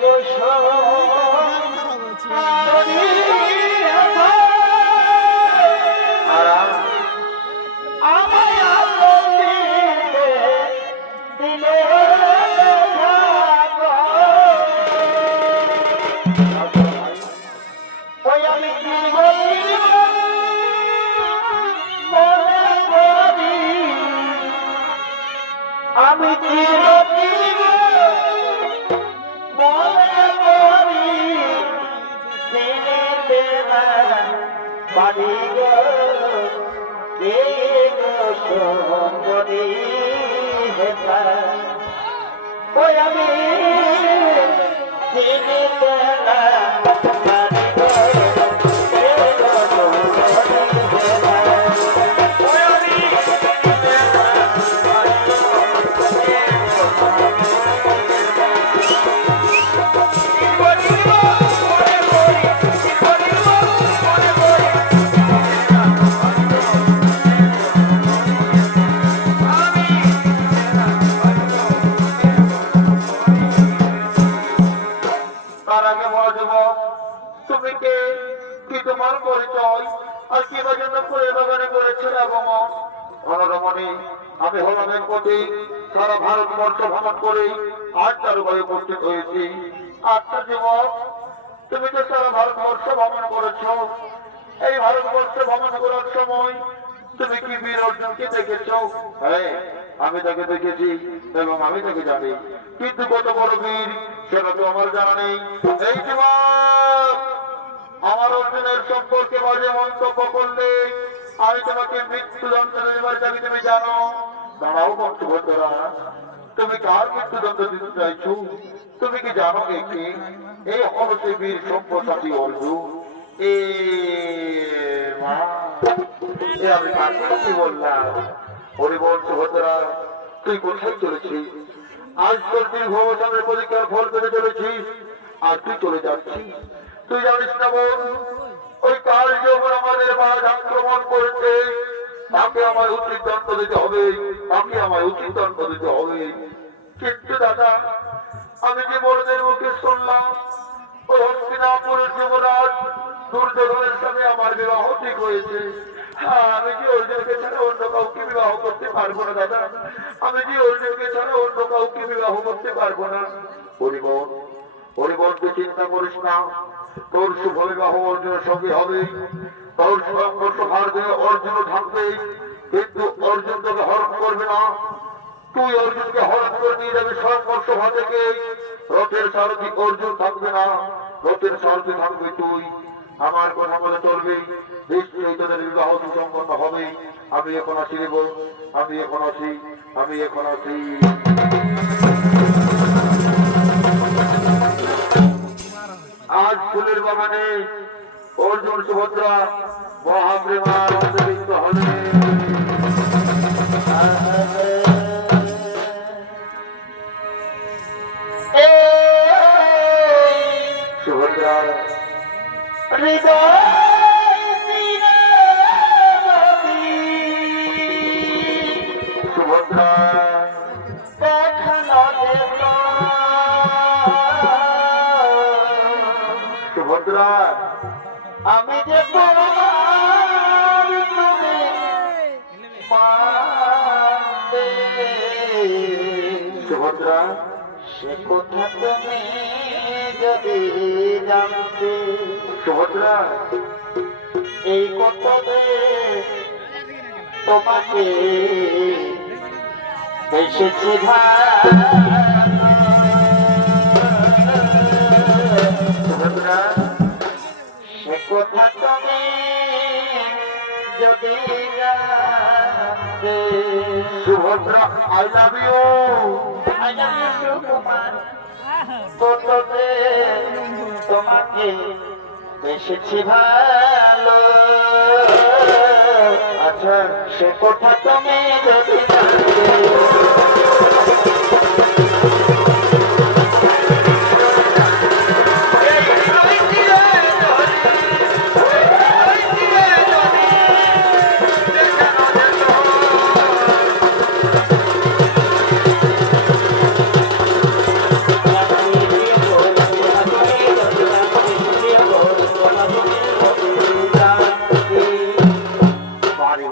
গো বাড়ি গো সুন্দরী ওই আমি দিনের এক কোটি সারা ভারতবর্ষ ভ্রমণ করে আটটার ঘরে উপস্থিত হয়েছি। আটটা যুবক তুমি তো সারা ভারতবর্ষ ভ্রমণ করেছ। এই ভারতবর্ষ ভ্রমণ করার সময় তুমি কি বীর অর্জুনকে দেখেছ? হ্যাঁ আমি তাকে দেখেছি এবং আমি তাকে জানি। কিন্তু কত বড় বীর, সেটা তো আমার জানা নেই। এই যুবক আমার অর্জুনের সম্পর্কে বাজে মন্তব্য করলে আমি তোমাকে মৃত্যুদণ্ড দেবার দাবি তুমি জানো। দাঁড়াও বংশবদ্ধরা তুমি কার মৃত্যুদণ্ড দিতে চাইছো? তুমি কি জানো একে এই হল বীর মা। এ আমি কি বললাম? তুই কোথায় চলেছিস? আজ তোর দীর্ঘ অবসানের পরীক্ষার ফল পেতে চলেছিস, আর তুই চলে যাচ্ছিস। তুই জানিস না বোন, ওই কাল যখন আমাদের মাঝ আক্রমণ করেছে তাকে আমার উচিত দণ্ড দিতে হবে তাকে আমার উচিত দণ্ড দিতে হবে। কিন্তু দাদা, আমি যে বড়দের মুখে শুনলাম হস্তিনাপুরের যুবরাজ দুর্যোধনের সাথে আমার বিবাহ ঠিক হয়েছে। হ্যাঁ আমি যে অর্জুনকে ছাড়া অন্য কাউকে বিবাহ করতে পারব না, দাদা? আমি যে অর্জুনকে ছাড়া অন্য কাউকে বিবাহ করতে পারব না? চিন্তা করিস না। তোর শুভ বিবাহ অর্জুনের সঙ্গে হবে। তোর সংঘর্ষ অর্জুন থাকবে, কিন্তু অর্জুন তোকে হরণ করবে না। তুই অর্জুনকে হরণ করে নিয়ে যাবি সংঘর্ষ থেকে রথের সারথি অর্জুন থাকবে না, রথের সারথি থাকবে তুই। আমার কথা বলে চলবি, নিশ্চয়ই তোদের বিবাহ সুসম্পন্ন হবে। আমি এখন আসি দেব আমি এখন আসি আমি এখন আসি আজ ফুলের বাগানে অর্জুন সুভদ্রা সুভদ্রা। আমি যে তোমার সুভদ্রা সে কথা তুমি যদি জানতে। সুভদ্রা, এই কথা তোমাকে এসেছে সুভদ্রা, সে কথা তুমি যদি জানতে। সুভদ্রা আই লাভ ইউ তোমাকে এসেছি ভালো আচ্ছা সে কথা তুমি যদি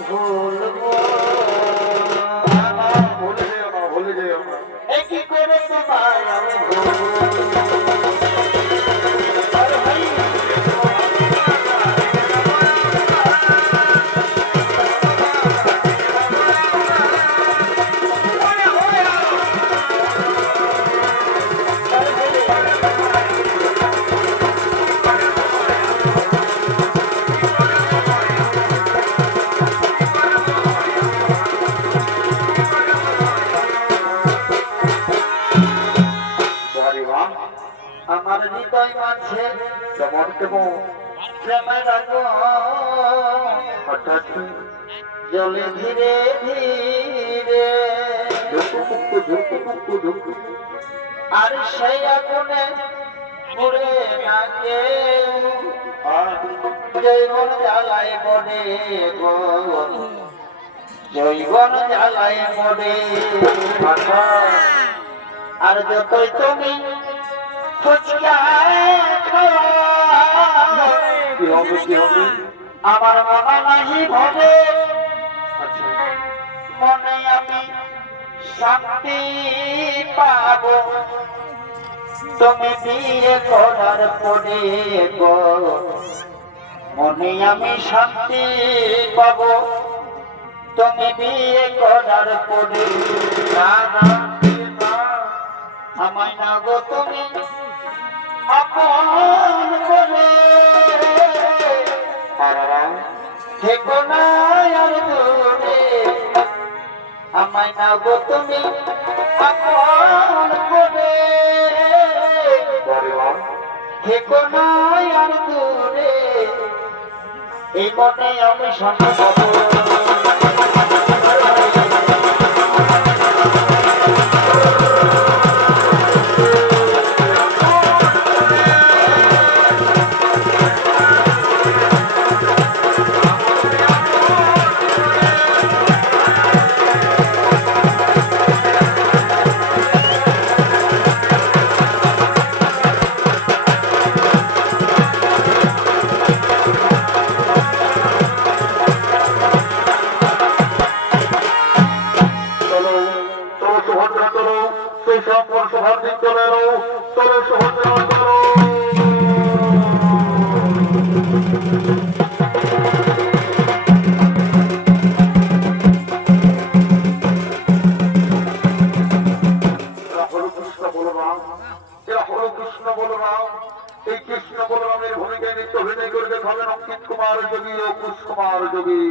ভুলবো আমার হৃদয় মাঝে হঠাৎ জ্বলে ধীরে ধীরে আর সেই আগুনে পুড়ে না জৈবন জ্বালায় মনে গো জৈবন জ্বালায় আর যতই তুমি কি হবে কি হবে? আমার মনে নাহি ভবে। মনে আমি শান্তি পাব। তুমি বিয়ে করার পরে গো। মনে আমি শান্তি পাব। তুমি বিয়ে করার পরে না না না, আমায় না গো তুমি। আপন করে। না আর দূরে। আমায় না গো তুমি আপন করে। থেকো আর দূরে। এই মনে আমি সম্ভব হলো কৃষ্ণ বলরাম। এই কৃষ্ণ বলরামের ভূমিকায় নৃত্য অভিনয় করে দেখাবেন অঙ্কিত কুমার যোগী ও কুশ কুমার যোগী।